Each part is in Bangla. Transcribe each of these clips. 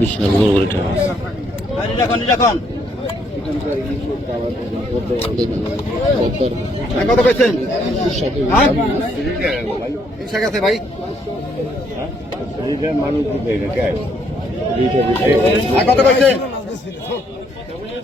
বিশাল বড় বড় টাকা কত পেয়েছেন হ্যাঁ? ভাই। মানুষ কত পেয়েছেন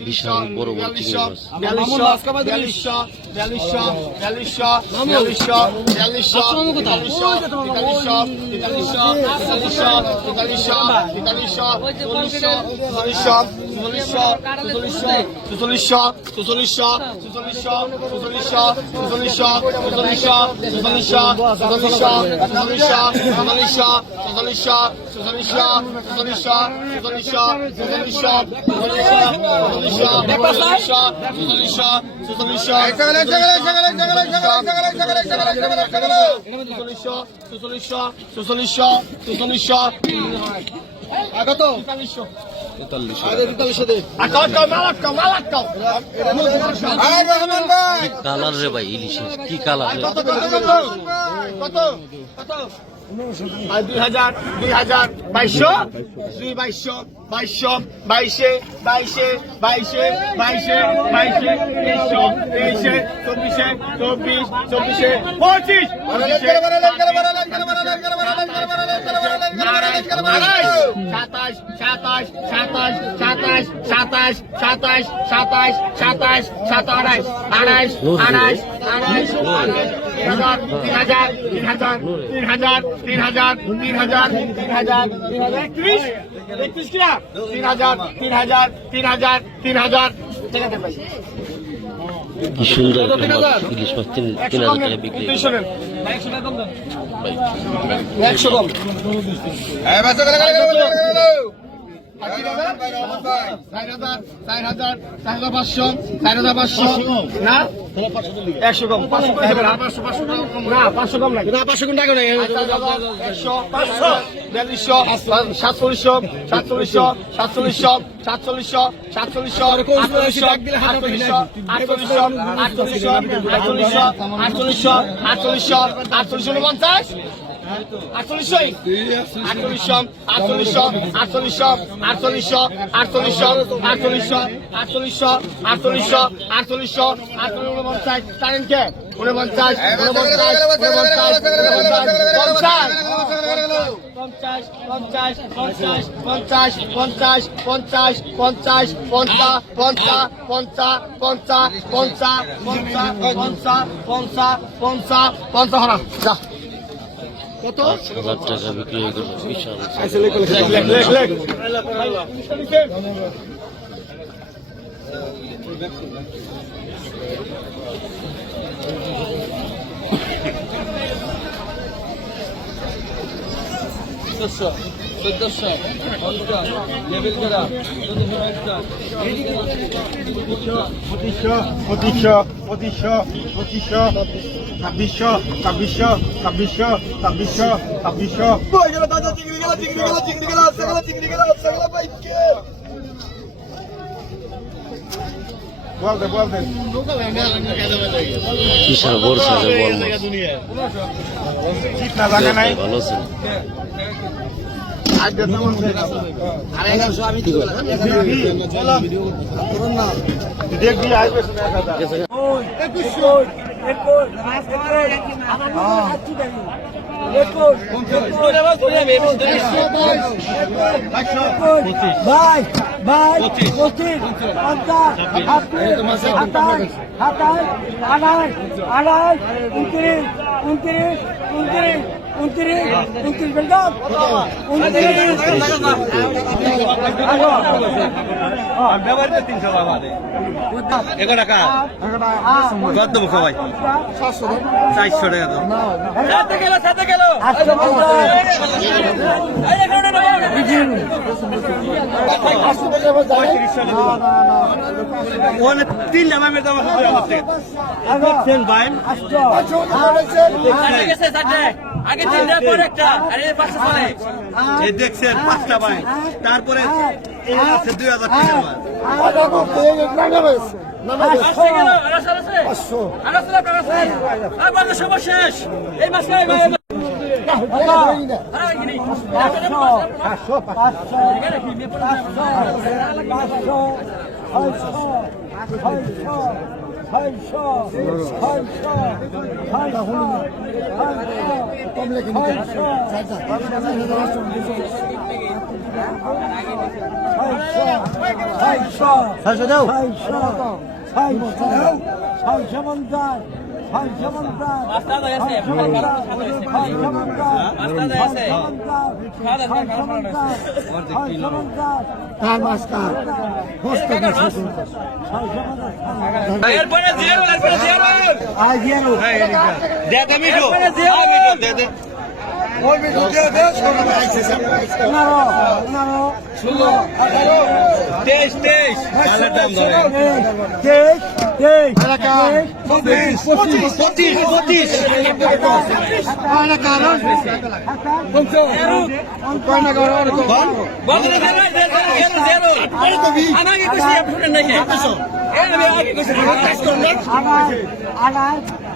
বিশাল বড় বড় চিংড়ি মাছ বিয়াল্লিশশো কি কালার কত কত কত দুই হাজার দুই হাজার বাইশশো? দুই বাইশশো। বাইশশো বাইশে বাইশে বাইশে বাইশে বাইশে তেইশশো তেইশে চব্বিশে চব্বিশ চব্বিশে পঁচিশ সাতাশ সাতাশ সাতাশ সাতাশ সাতাশ সাতাশ সাতাশ সাতাশ সাত আড়াইশ আড়াইশ আড়াইশ আড়াইশ তিন হাজার তিন হাজার তিন হাজার তিন হাজার তিন হাজার তিন হাজার তিন হাজার একত্রিশ একত্রিশ কিনা তিন হাজার তিন হাজার তিন হাজার তিন হাজার ঠিক আছে ভাই কি সুন্দর ইলিশ মাছ তিন তিন হাজার টাকা বিক্রি একশো কম একশো কম পাঁচশো কম লাগে না পাঁচশো কম টাকা একশো পাঁচশো বিয়াল্লিশশো সাতচল্লিশশো সাতচল্লিশশো সাতচল্লিশশো সাতচল্লিশশো সাতচল্লিশশো আটচল্লিশশো আটচল্লিশশো আটচল্লিশশো আটচল্লিশশো আটচল্লিশশো আটচল্লিশশো আটচল্লিশশো পঞ্চাশ আটচল্লিশশো আটচল্লিশশো আটচল্লিশশো আটচল্লিশশো আটচল্লিশশো আটচল্লিশশো আটচল্লিশশো আটচল্লিশশো আটচল্লিশশো আটচল্লিশশো আটচল্লিশ উনপঞ্চাশ জানেন কে উনপঞ্চাশ উনপঞ্চাশ উনপঞ্চাশ উনপঞ্চাশ পঞ্চাশ পঞ্চাশ পঞ্চাশ পঞ্চাশ পঞ্চাশ পঞ্চাশ পঞ্চাশ পঞ্চা পঞ্চা পঞ্চা পঞ্চা পঞ্চা পঞ্চা পঞ্চা পঞ্চা পঞ্চা পঞ্চা হরা যা পাঁচ হাজার টাকা বিক্রি বিশাল লেখ লেখ লেখ পঁচিশশো পঁচিশশো পঁচিশশো পঁচিশশো। ছাব্বিশশো ছাব্বিশশো ছাব্বিশশো ছাব্বিশশো ছাব্বিশশো। বিশাল বড় সাইজের বল ভালো ছিল দেখবি আসবে একুশ ভাই ভাই পঁচিশ পঞ্চাশ সাতাশ সাতাশ আঠাশ আঠাশ উনত্রিশ উনত্রিশ উনত্রিশ উনত্রিশ উনত্রিশ বেলদাম উনত্রিশ এগারো টাকা কত মুখ ভাই চারশো টাকা তো আটশো পঞ্চাশ ওখানে তিন দামের দাম আছে ভাই আগে তিনটা পরে একটা আরে পাঁচটা চলে এই দেখছেন পাঁচটা ভাই তারপরে এই আছে দুই হাজার টাকা মাল। আসছে গেল আড়াইশো আছে আড়াইশো আপনার আছে আর বারো সময় শেষ এই মাসে এই ভাই পাঁচশো পাঁচশো ছয়শো দাও ছয়শো পঞ্চাশ ছয়শো পঞ্চাশ পাঁচটা দেয় আছে ছয়শো পঞ্চাশ পাঁচটা দেয় আছে ছয়শো পঞ্চাশ ছয়শো পঞ্চাশ এরপরে জিরো এরপরে জিরো আর জিয়ারো দে দে মিঠু এরপরে জিরো দে দে পনেরো পনেরো ষোলো তেইশ তেইশ পঁচিশ পঁচিশ পঁচিশ আগে